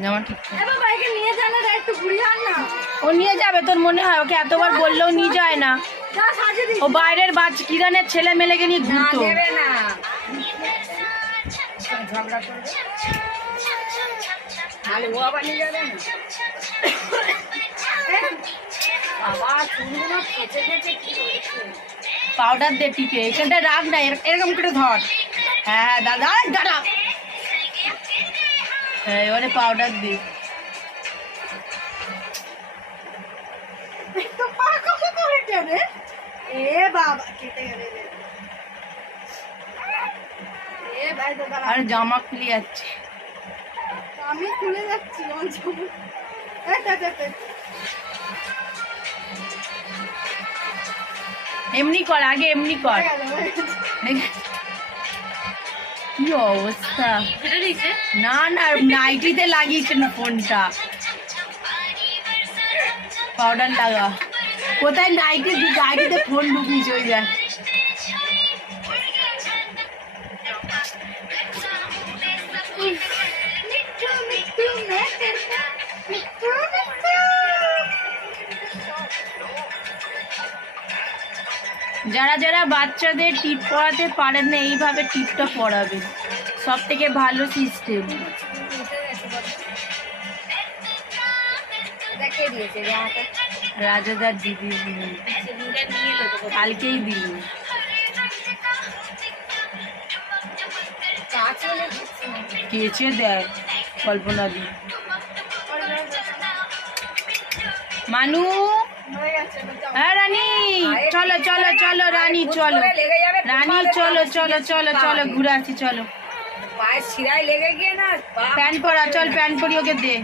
জামা ঠিক ও নিয়ে যাবে তোর মনে হয়? ওকে এতবার বললেও নিয়ে যায় না। ও বাইরের বাচ্চা কিরানের ছেলে মেলেকে নিয়ে ঘুরতো। পাউডার দে টিপে, এখানটা রাখ না, এরকম করে ধর। হ্যাঁ হ্যাঁ দাদা দাদা, হ্যাঁ এবারে পাউডার দে। আর জামা খুলে যাচ্ছে। আমি খুলে যাচ্ছি। এমনি কর, আগে এমনি কর। কি অবস্থা! না না, নাইটিতে লাগিয়েছে না ফোনটা। পাউডার লাগা। কোথায় নাইটিতে ফোন ঢুকিয়েছে? ওই দেখ। যারা যারা বাচ্চাদের টিপ পড়াতে পারেন না, এইভাবে টিপটা পড়াবে, সব থেকে ভালো সিস্টেম। রাজাদার দিদি কালকেই দিল। কেচে দেয় কল্পনা দি। মানু, হ্যাঁ রানী চলো চলো চলো, রানী চলো, রানী চলো চলো চলো চলো, ঘুরে আসি চলো। পায়ে শিরায় লেগে গিয়ে না, প্যান্ট পরা, চল প্যান্ট পরি ওকে দে।